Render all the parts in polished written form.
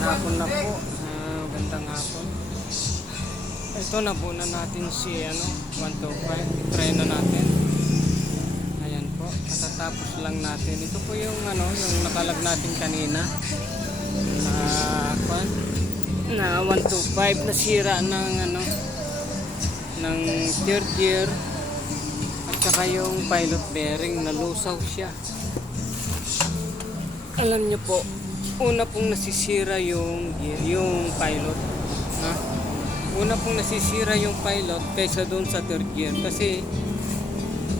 hapon na po. Gandang hapon. Ito nabuna natin si 125. I-try na natin. Ayan po. Katatapos lang natin. Ito po yung yung nakalag natin kanina. Na 125 na sira ng ng third gear at saka yung pilot bearing nalusaw siya. Alam nyo po, una pong nasisira yung gear, yung pilot, una pong nasisira yung pilot kaysa doon sa third gear, kasi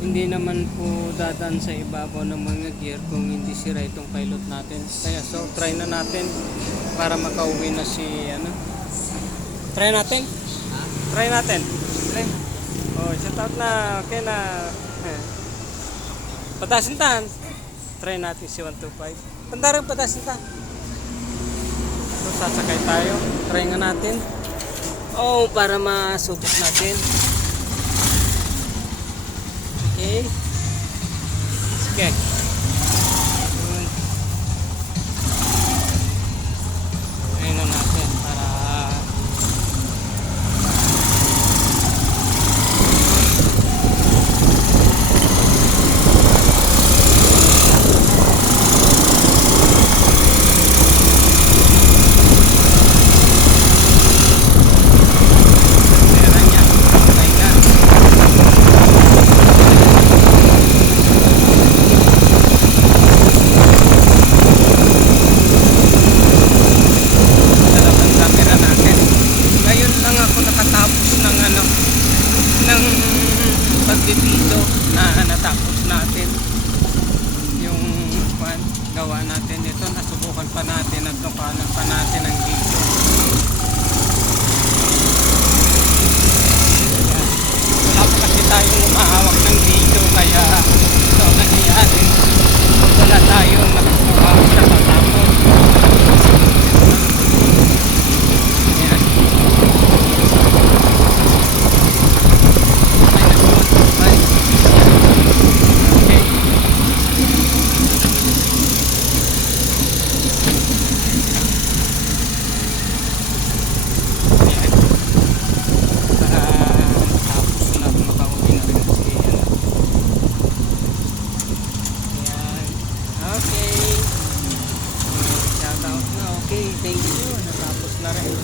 hindi naman po dadaan sa ibabaw ng mga gear kung hindi sira itong pilot natin. Kaya so try na natin para makauwi na si try natin. Oh, shout out na okay na. Patasin tan. Try natin si 125. Pandarang patasin tan. So sasakay tayo. Try nga natin. Oh, para masubok natin. Okay. Sige. Ayun na natin para pagbibito na natapos natin yung gawa natin ito. Nasubukan pa natin at nukanan pa natin ang video. Wala pa kasi tayong umahawak ng video, kaya ito ang nangyayari. Wala tayong nakakuha sa matapos. Thank you. Natapos na rin.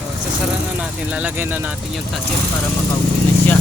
So, sasara na natin. Lalagay na natin yung takip para makauwi na siya.